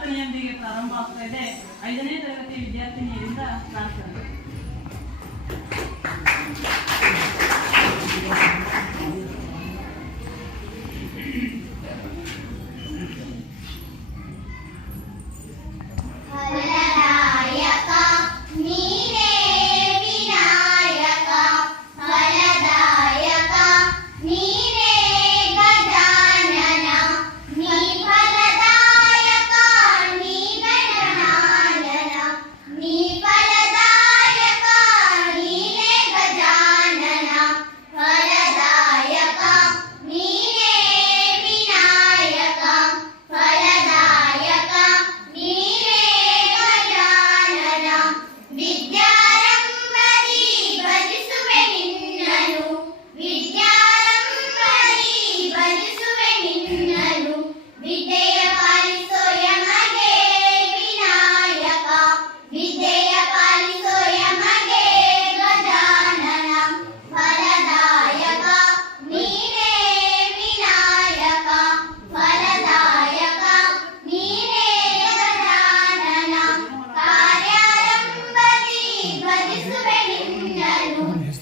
ಪ್ರಾರ್ಥನೆಯೊಂದಿಗೆ ಪ್ರಾರಂಭ ಆಗ್ತಾ ಇದೆ. ಐದನೇ ತರಗತಿ ವಿದ್ಯಾರ್ಥಿನಿಯರಿಂದ ಪ್ರಾರ್ಥನೆ.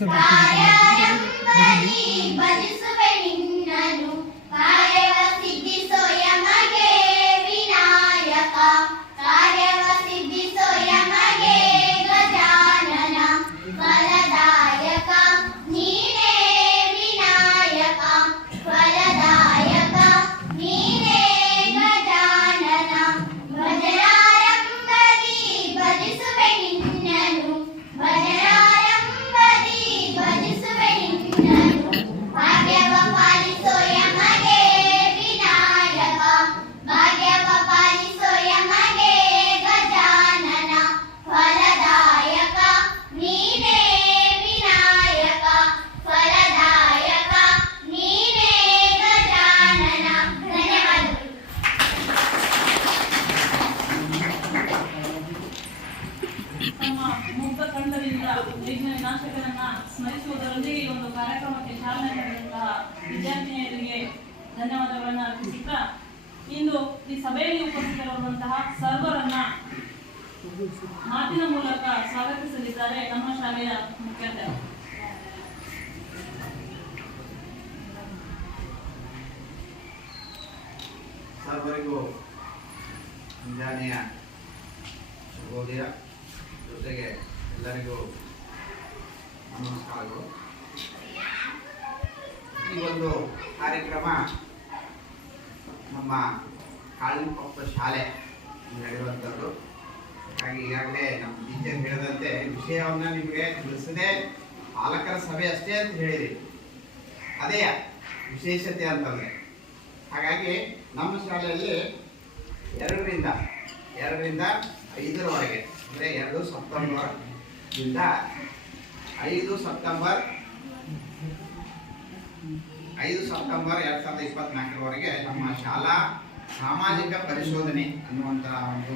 പരിസ്ഥിതി ತಮ್ಮ ಮುಗ್ಧ ತಂಡದಿಂದ ವಿಘ್ನ ವಿನಾಶಕರನ್ನ ಸ್ಮರಿಸುವುದರೊಂದಿಗೆ ಈ ಒಂದು ಕಾರ್ಯಕ್ರಮಕ್ಕೆ ಚಾಲನೆ ನೀಡಿದಂತಹ ವಿದ್ಯಾರ್ಥಿನಿಯರಿಗೆ ಧನ್ಯವಾದಗಳನ್ನು ಅರ್ಪಿಸುತ್ತಾ, ಇಂದು ಈ ಸಭೆಯಲ್ಲಿ ಉಪಸ್ಥಿತರಿರುವಂತಹ ಸರ್ವರನ್ನ ಮಾತಿನ ಮೂಲಕ ಸ್ವಾಗತಿಸಲಿದ್ದಾರೆ ನಮ್ಮ ಶಾಲೆಯ ಮುಖ್ಯಾಧ್ಯಾಪಕರು ಸರ್ವರಿಗೂ ಮುಂಜಾನೆಯ ಶುಭೋದಯ. ಜೊತೆಗೆ ಎಲ್ಲರಿಗೂ ನಮಸ್ಕಾರಗಳು ಈ ಒಂದು ಕಾರ್ಯಕ್ರಮ ನಮ್ಮ ಕಾಳಿಂಪಪ್ಪ ಶಾಲೆ ನಡೆಯುವಂಥದ್ದು. ಹಾಗಾಗಿ ಈಗಾಗಲೇ ನಮ್ಮ ಟೀಚರ್ ಹೇಳಿದಂತೆ ವಿಷಯವನ್ನು ನಿಮಗೆ ತಿಳಿಸದೆ ಪಾಲಕರ ಸಭೆ ಅಷ್ಟೇ ಅಂತ ಹೇಳಿರಿ. ಅದೇ ವಿಶೇಷತೆ ಅಂತಂದರೆ. ಹಾಗಾಗಿ ನಮ್ಮ ಶಾಲೆಯಲ್ಲಿ ಎರಡರಿಂದ ಎರಡರಿಂದ ಐದರವರೆಗೆ ಅಂದರೆ ಎರಡು ಸೆಪ್ಟೆಂಬರ್. ಇಂದ ಐದು ಸೆಪ್ಟೆಂಬರ್ ಐದು ಸೆಪ್ಟೆಂಬರ್ ಎರಡು ಸಾವಿರದ ಇಪ್ಪತ್ನಾಲ್ಕರವರೆಗೆ ನಮ್ಮ ಶಾಲಾ ಸಾಮಾಜಿಕ ಪರಿಶೋಧನೆ ಅನ್ನುವಂಥ ಒಂದು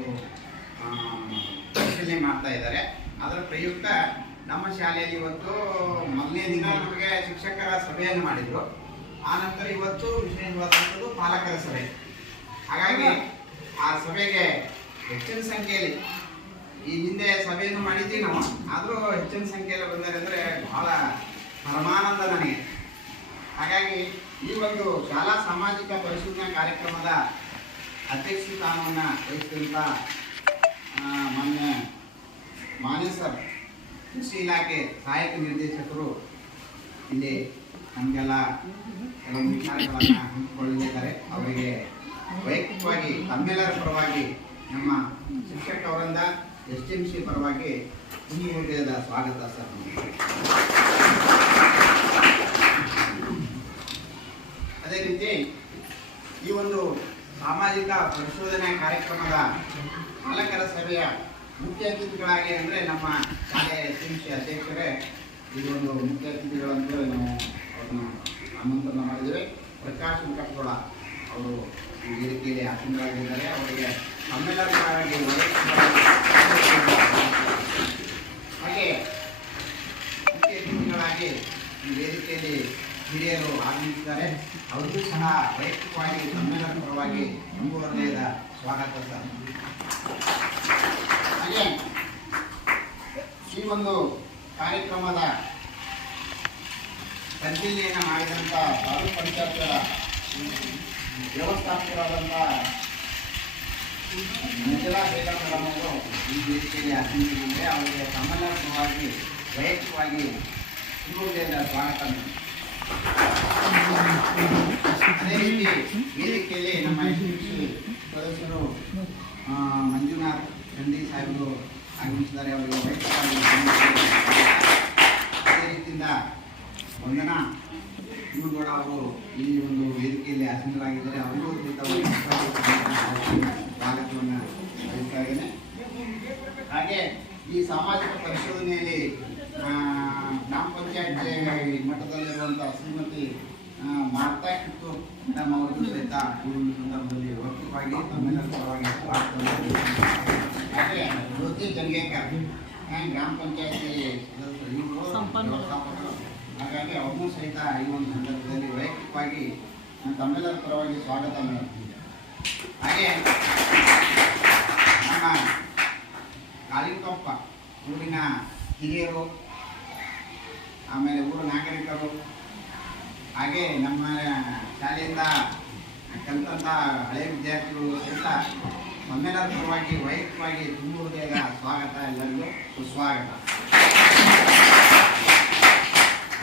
ಪರಿಶೀಲನೆ ಮಾಡ್ತಾ ಇದ್ದಾರೆ. ಅದರ ಪ್ರಯುಕ್ತ ನಮ್ಮ ಶಾಲೆಯಲ್ಲಿ ಇವತ್ತು ಮೊದಲನೇ ದಿನ ನಮಗೆ ಶಿಕ್ಷಕರ ಸಭೆಯನ್ನು ಮಾಡಿದ್ರು. ಆ ನಂತರ ಇವತ್ತು ವಿಶೇಷವಾದಂಥದ್ದು ಪಾಲಕರ ಸಭೆ. ಹಾಗಾಗಿ ಆ ಸಭೆಗೆ ಹೆಚ್ಚಿನ ಸಂಖ್ಯೆಯಲ್ಲಿ ಈ ಹಿಂದೆ ಸಭೆಯನ್ನು ಮಾಡಿದ್ದೀವಿ ನಾವು. ಆದರೂ ಹೆಚ್ಚಿನ ಸಂಖ್ಯೆಯಲ್ಲಿ ಬಂದರೆ ಅಂದರೆ ಬಹಳ ಪರಮಾನಂದ ನನಗೆ. ಹಾಗಾಗಿ ಈ ಒಂದು ಶಾಲಾ ಸಾಮಾಜಿಕ ಪರಿಶೀಲನಾ ಕಾರ್ಯಕ್ರಮದ ಅಧ್ಯಕ್ಷ ಸ್ಥಾನವನ್ನು ವಹಿಸಿದಂಥ ಮಾನ್ಯ ಮಾನ್ಯ ಸರ್, ಕೃಷಿ ಇಲಾಖೆ ಸಹಾಯಕ ನಿರ್ದೇಶಕರು ಇಲ್ಲಿ ನಮಗೆಲ್ಲ ಕೆಲವೊಂದು ವಿಚಾರಗಳನ್ನು ಹಂಚಿಕೊಳ್ಳಲಿದ್ದಾರೆ. ಅವರಿಗೆ ವೈಯಕ್ತಿಕವಾಗಿ ತಮ್ಮೆಲ್ಲರ ಪರವಾಗಿ ನಮ್ಮ ಶಿಕ್ಷಕವರಿಂದ ಎಸ್ ಎಂ ಸಿ ಪರವಾಗಿ ಈ ಹೇಳಿದ ಸ್ವಾಗತ ಸರ್ ಅದೇ ರೀತಿ ಈ ಒಂದು ಸಾಮಾಜಿಕ ಪರಿಶೋಧನೆ ಕಾರ್ಯಕ್ರಮದ ಪಾಲಕರ ಸಭೆಯ ಮುಖ್ಯ ಅತಿಥಿಗಳಾಗಿ ಅಂದರೆ ನಮ್ಮ ಶಾಲೆಯ ಎಸ್ ಎಂ ಸಿ ಅಧ್ಯಕ್ಷರೇ, ಈ ಒಂದು ಮುಖ್ಯ ಅತಿಥಿಗಳಂತೆ ನಾವು ಅವ್ರನ್ನ ಆಮಂತ್ರಣ ಮಾಡಿದ್ದೇವೆ. ಪ್ರಕಾಶ್ ವೆಂಕಟಗೌಡ ಅವರು ಈ ವೇದಿಕೆಯಲ್ಲಿ ಆಸೀನರಾಗಿದ್ದಾರೆ. ಅವರಿಗೆ ವೈಯಕ್ತಿಕವಾಗಿ ಹಾಗೆ ಮುಖ್ಯ ಈ ವೇದಿಕೆಯಲ್ಲಿ ಹಿರಿಯರು ಆಗಮಿಸಿದ್ದಾರೆ. ಅವರಿಗೂ ಸಹ ವೈಯಕ್ತಿಕವಾಗಿ ತಮ್ಮೆಲ್ಲರ ಪರವಾಗಿ ತುಂಬ ಹೃದಯದ ಹಾಗೆ ಈ ಒಂದು ಕಾರ್ಯಕ್ರಮದ ಪರಿಶೀಲನೆಯನ್ನು ಮಾಡಿದಂಥ ತಾಲೂಕು ಪಂಚಾಯತ್ಗಳ ವ್ಯವಸ್ಥಾಪಕರಾದಂಥ ಮಂಜುಳಾ ಬೇಗಂ ಮೇಡಮ್ ಅವರು ಈ ವೇದಿಕೆಯಲ್ಲಿ ಆಗಮಿಸಿದ್ದಾರೆ ಅವರಿಗೆ ಪರವಾಗಿ ವೈಯಕ್ತಿಕವಾಗಿ ಹೃದಯದ ಸ್ವಾಗತ ಅದೇ ವೇದಿಕೆಯಲ್ಲಿ ನಮ್ಮ ಯಶಸ್ವಿ ಸದಸ್ಯರು ಮಂಜುನಾಥ್ ಚಂಡಿ ಸಾಹೇಬರು ಆಗಮಿಸಿದ್ದಾರೆ ವೈಯಕ್ತಿಕವಾಗಿ ಅದೇ ರೀತಿಯಿಂದ ವಂದನಾ. ಶಿವಗೌಡ ಅವರು ಈ ಒಂದು ವೇದಿಕೆಯಲ್ಲಿ ಆಸೀನರಾಗಿದ್ದಾರೆ. ಅವರಿಗೂ ಸಹಿತ ವೈಯಕ್ತಿಕವಾಗಿ ಸ್ವಾಗತವನ್ನು ಬಯಸ್ತಾ ಇದ್ದೇನೆ ಹಾಗೆ ಈ ಸಾಮಾಜಿಕ ಪರಿಶೋಧನೆಯಲ್ಲಿ ಗ್ರಾಮ ಪಂಚಾಯತ್ ಮಟ್ಟದಲ್ಲಿರುವಂಥ ಶ್ರೀಮತಿ ಮಾಡ್ತಾ ಇತ್ತು ಕಿತ್ತು ನಮ್ಮ ಅವರು ಸಹಿತ ಈ ಒಂದು ಸಂದರ್ಭದಲ್ಲಿ ವೈಯಕ್ತಿಕವಾಗಿ ತಮ್ಮೆಲ್ಲರ ಪರವಾಗಿ ಜ್ಯೋತಿ ಜಂಗೇಕರ್ ಗ್ರಾಮ ಪಂಚಾಯತಿ. ವ್ಯವಸ್ಥಾಪಕರು ಹಾಗಾಗಿ ಅವ್ರನ್ನೂ ಸಹಿತ ಈ ಒಂದು ಸಂದರ್ಭದಲ್ಲಿ ವೈಯಕ್ತಿಕವಾಗಿ ತಮ್ಮೆಲ್ಲರ ಪರವಾಗಿ ಸ್ವಾಗತ ಮಾಡ್ತೀನಿ ಹಾಗೆ ನಮ್ಮ ಕಾಳಿಂಗಪ್ಪ ಊರಿನ ಹಿರಿಯರು, ಆಮೇಲೆ ಊರು ನಾಗರಿಕರು, ಹಾಗೆ ನಮ್ಮ ಶಾಲೆಯಿಂದ ಕಲಿತಂಥ ಹಳೆಯ ವಿದ್ಯಾರ್ಥಿಗಳು ಸಹಿತ ನಮ್ಮೆಲ್ಲರ ಪರವಾಗಿ ವೈಯಕ್ತಿಕವಾಗಿ ತುಂಬ ಹೃದಯದ ಸ್ವಾಗತ ಎಲ್ಲರಿಗೂ ಸುಸ್ವಾಗತ.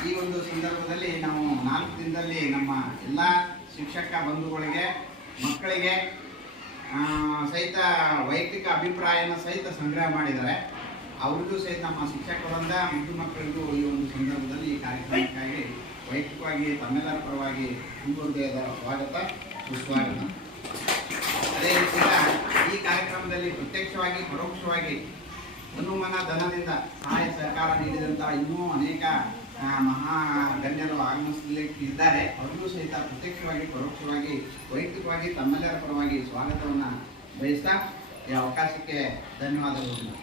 ಈ ಒಂದು ಸಂದರ್ಭದಲ್ಲಿ ನಾವು ನಾಲ್ಕು ದಿನದಲ್ಲಿ ನಮ್ಮ ಎಲ್ಲ ಶಿಕ್ಷಕ ಬಂಧುಗಳಿಗೆ, ಮಕ್ಕಳಿಗೆ ಸಹಿತ ವೈಯಕ್ತಿಕ ಅಭಿಪ್ರಾಯನ ಸಹಿತ ಸಂಗ್ರಹ ಮಾಡಿದ್ದಾರೆ. ಅವ್ರಿಗೂ ಸಹಿತ ನಮ್ಮ ಶಿಕ್ಷಕರಿಂದ ಮುದ್ದು ಮಕ್ಕಳಿಗೂ ಈ ಒಂದು ಸಂದರ್ಭದಲ್ಲಿ ಈ ಕಾರ್ಯಕ್ರಮಕ್ಕಾಗಿ ವೈಯಕ್ತಿಕವಾಗಿ ತಮ್ಮೆಲ್ಲರ ಪರವಾಗಿ ತುಂಬ ಸ್ವಾಗತ, ಸುಸ್ವಾಗತ. ಅದೇ ರೀತಿಯ ಈ ಕಾರ್ಯಕ್ರಮದಲ್ಲಿ ಪ್ರತ್ಯಕ್ಷವಾಗಿ, ಪರೋಕ್ಷವಾಗಿ ಹನುಮನ ಧನದಿಂದ ಸಹಾಯ ಸಹಕಾರ ನೀಡಿದಂತಹ ಇನ್ನೂ ಅನೇಕ ಮಹಾ ಗಣ್ಯರು ಆಗಮಿಸಲಿಕ್ಕಿದ್ದಾರೆ ಅವರಿಗೂ ಸಹಿತ ಪ್ರತ್ಯಕ್ಷವಾಗಿ, ಪರೋಕ್ಷವಾಗಿ, ವೈಯಕ್ತಿಕವಾಗಿ, ತಮ್ಮೆಲ್ಲರ ಪರವಾಗಿ ಸ್ವಾಗತವನ್ನು ಬಯಸ್ತಾ ಈ ಅವಕಾಶಕ್ಕೆ ಧನ್ಯವಾದಗಳು.